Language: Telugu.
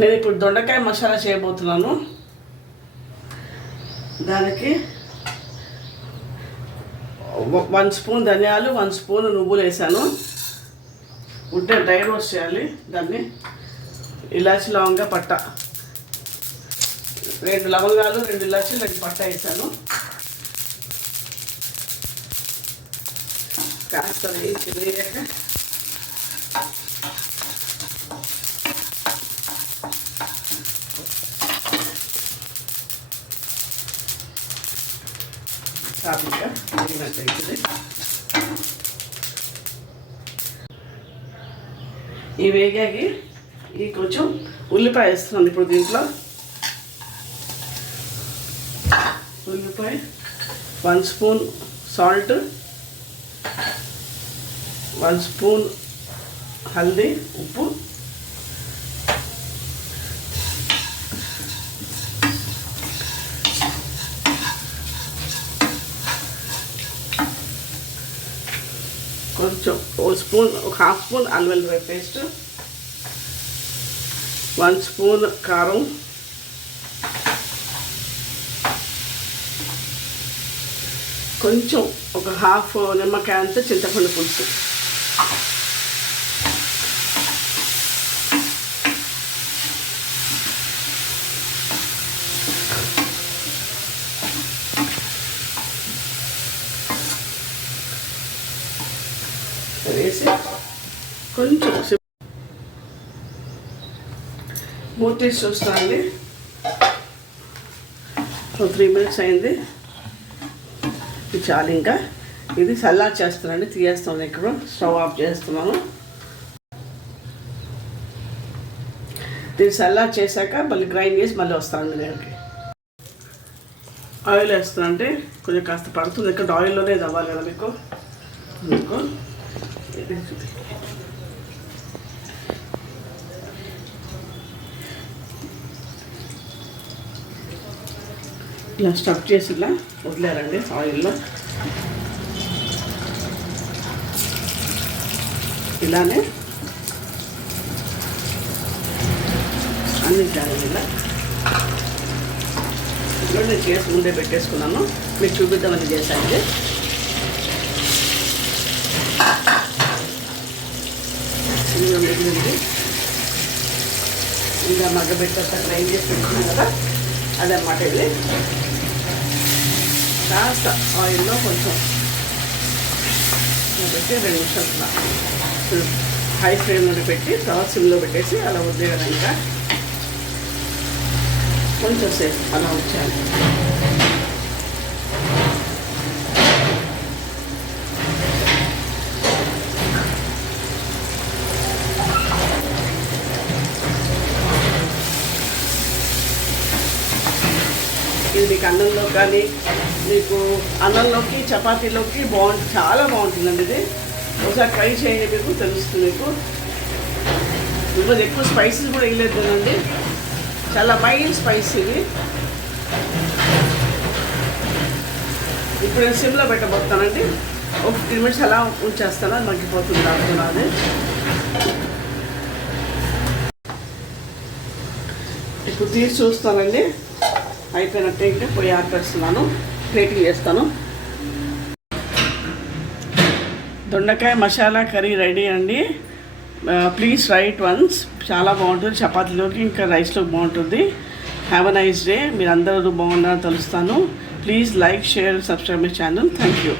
నేను ఇప్పుడు దొండకాయ మసాలా చేయబోతున్నాను. దానికి 1 స్పూన్ ధనియాలు, 1 స్పూన్ నువ్వులు వేసాను. ఉంటే డ్రై రోస్ట్ చేయాలి. దాన్ని ఇలాచి, లవంగా, పట్ట, 2 లవంగాలు, 2 ఇలాచి, 2 పట్ట వేసాను. కాస్త వేయాక సాఫీగా వేగినట్టయితుంది. ఈ వేగాకి ఈ కొంచెం ఉల్లిపాయ వేస్తున్నాను ఇప్పుడు దీంట్లో. ఉల్లిపాయ, 1 స్పూన్ సాల్ట్, 1 స్పూన్ హల్దీ, ఉప్పు, కొంచెం 1 స్పూన్, 1/2 స్పూన్ అల్లం వెల్లుల్లి పేస్ట్, 1 స్పూన్ కారం, కొంచెం ఒక 1/2 నిమ్మకాయ అంతా చింతపండు పులుసు, వేసి కొంచెం మూత తీసి చూస్తానండి. 3 మినిట్స్ అయింది. ఇది చాలు. ఇంకా ఇది సలాడ్ చేస్తానండి. తీయేస్తాను. ఇక్కడ స్టవ్ ఆఫ్ చేస్తున్నాను. దీన్ని సలాడ్ చేశాక మళ్ళీ గ్రైండ్ చేసి మళ్ళీ వస్తానండి. నేను ఆయిల్ వేస్తాను. అంటే కొంచెం కాస్త పడుతుంది. ఇక్కడ ఆయిల్లోనే ఇది అవ్వాలి కదా మీకు. ఇలా స్టఫ్ చేసి ఇలా వదిలేరండి ఆయిల్లో. ఇలానే అన్ని ఇలా ఇలా నేను చేసి ముందే పెట్టేసుకున్నాను. మీకు చూపిద్దామని చేశాను. ఇది మిగిలింది ఇంకా మగ్గబెట్టేస్తా. గ్రైండ్ చేసి పెట్టుకున్నాను కదా, అదన్నమాట. ఇది కాస్త ఆయిల్లో కొంచెం పెట్టి 2 నిమిషాలు హై ఫ్లేమ్లో పెట్టి తర్వాత సిమ్లో పెట్టేసి అలా వదిలేయాలి. ఇంకా కొంచెం సేపు అలా ఉంచాలి. ఇది మీకు అన్నంలో కానీ, మీకు అన్నంలోకి, చపాతీలోకి బాగుంటుంది. చాలా బాగుంటుందండి ఇది. ఒకసారి ట్రై చేయండి, మీకు తెలుస్తుంది. మీకు ఎక్కువ స్పైసెస్ కూడా వేయలేదు కదండి. చాలా మైల్డ్ స్పైస్ ఇది. ఇప్పుడు నేను సిమ్లో పెట్టబోతానండి. ఒక 15 మినిట్స్ అలా ఉంచేస్తాను. అది మగ్గిపోతుంది. అనుకున్నది ఇప్పుడు తీసి చూస్తానండి. అయిపోయినట్టే. ఇంకా పొయ్యి ఆపేస్తున్నాను. ప్లేటింగ్ చేస్తాను. దొండకాయ మసాలా కర్రీ రెడీ అండి. Please try it once. చాలా బాగుంటుంది. చపాతీలోకి ఇంకా రైస్లోకి బాగుంటుంది. Have a nice day. మీరు అందరూ బాగున్నారని తెలుస్తాను. Please like, share, subscribe my channel. Thank you.